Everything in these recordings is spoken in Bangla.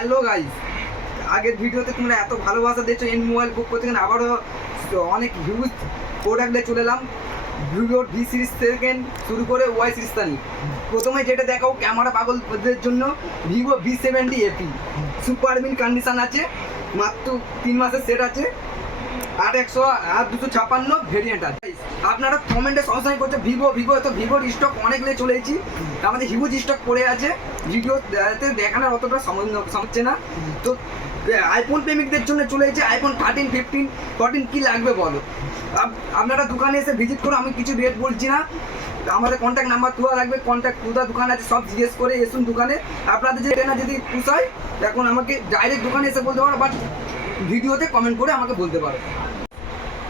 হ্যালো গাইস, আগের ভিডিওতে তোমরা এত ভালোবাসা দিয়েছো এন মোবাইল বুক করতে, আবারও অনেক হিউজ প্রোডাক্ট নিয়ে চলে এলাম। ভিভোর ভি সিরিজ থেকে শুরু করে ওয়াই সিরিজ তানি। প্রথমে যেটা দেখাও ক্যামেরা পাগলদের জন্য Vivo V70 super mint condition আছে, মাত্র 3 মাসের সেট আছে, 8 আর 256 ভেরিয়েন্ট আছে। আপনারা কমেন্টে সবসময় করছে ভিভো তো ভিভোর স্টক অনেক নিয়ে চলে এসেছি, আমাদের হিউজ স্টক পড়ে আছে, ভিডিওতে দেখানোর অতটা সমস্যা না। তো আইফোন প্রেমিকদের জন্য চলে এসেছে আইফোন 13, 15, 14 কী লাগবে বলো। আপনারা দোকানে এসে ভিজিট করো, আমি কিছু রেট বলছি না, আমাদের কন্ট্যাক্ট নাম্বার দেওয়া লাগবে, কন্ট্যাক্ট কোথা দোকান আছে সব জিজ্ঞেস করে এসুন দোকানে। আপনাদের যে ট্রেনার যদি পুষায় এখন আমাকে ডাইরেক্ট দোকানে এসে বলতে পারো, বাট ভিডিওতে কমেন্ট করে আমাকে বলতে পারো।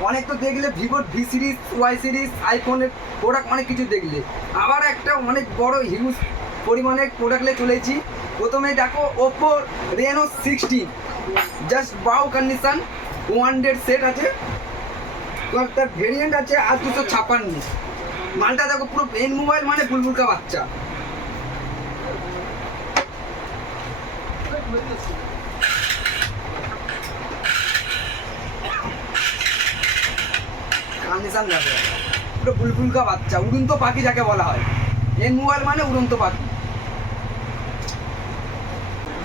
অনেক তো দেখলে ভিভোর ভি সিরিজ, ওয়াই সিরিজ, আইফোনের প্রোডাক্ট অনেক কিছু দেখলে, আবার একটা অনেক বড় হিউজ পরিমাণে প্রোডাক্ট নিয়ে চলেছি। প্রথমে দেখো ওপো রেনো 16, জাস্ট বাউ কন্ডিশন, 100 সেট আছে, তার ভেরিয়েন্ট আছে আর 256। মালটা দেখো পুরো পেন মোবাইল, মানে বুলবুলকা বাচ্চা। কন্ডিশন দেখো পুরো বুলবুলকা বাচ্চা, উড়ন্ত পাখি যাকে বলা হয়। এন মোবাইল মানে উড়ন্ত পাখি।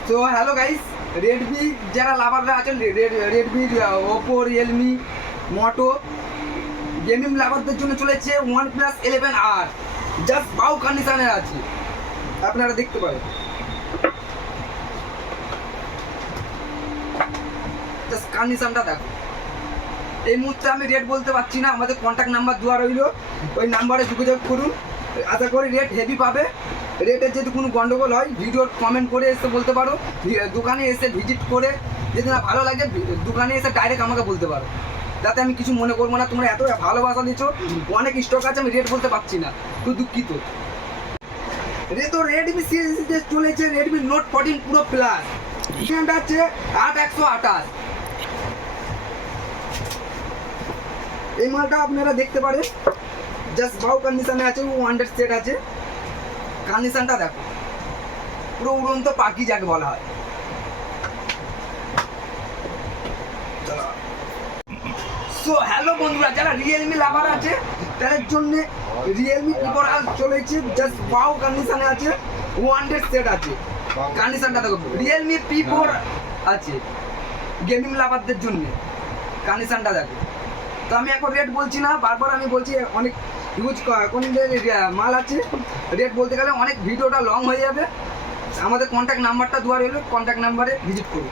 তো হ্যালো গাইস, রেডমি যারা লাভাররা আছেন, রেডমি, ওপো, রিয়েলমি, মোটো গেমিং লাভারদের জন্য চলেছে OnePlus 11R, জাস্ট বাউ কন্ডিশনের আছে, আপনারা দেখতে পারেন। জাস্ট কন্ডিশনটা দেখো। এই মুহূর্তে আমি রেট বলতে পারছি না, আমাদের কন্ট্যাক্ট নাম্বার দেওয়া রইল, ওই নাম্বারে যোগাযোগ করুন, আশা করি রেট হেভি পাবে। রেটের যদি কোনো গন্ডগোল হয় ভিডিওর কমেন্ট করে এসে বলতে পারো, দোকানে এসে ভিজিট করে যদি না ভালো লাগে দোকানে এসে ডাইরেক্ট আমাকে বলতে পারো, যাতে আমি কিছু মনে করবো না। তোমরা এত ভালোবাসা দিচ্ছ, অনেক স্টক আছে, আমি রেট বলতে পারছি না, তো দুঃখিত। তো রেডমি সিরিজে চলেছে Redmi note 14 pro plus, variant আছে 8128। এই মালটা আপনারা দেখতে পারেন, জাস্ট বাউ কন্ডিশনে আছে, 100 সেট আছে। কন্ডিশনটা দেখো পুরো উড়ন্ত পাখি যাকে বলা হয়। সো হ্যালো বন্ধুরা, যারা রিয়েলমি লাভার আছে তাদের জন্য রিয়েলমি পিপর আজ চলেছে, জাস্ট বাউ কন্ডিশনে আছে, 100 সেট আছে। কন্ডিশনটা দেখো, রিয়েলমি P4 আছে গেমিং লাভারদের জন্য, কন্ডিশনটা দেখো। তো আমি এখন রেট বলছি না, বারবার আমি বলছি অনেক ইউজ মাল আছে, রেট বলতে গেলে অনেক ভিডিওটা লং হয়ে যাবে। আমাদের কন্ট্যাক্ট নাম্বারটা দেওয়া রইল, কন্ট্যাক্ট নাম্বারে ভিজিট করুন।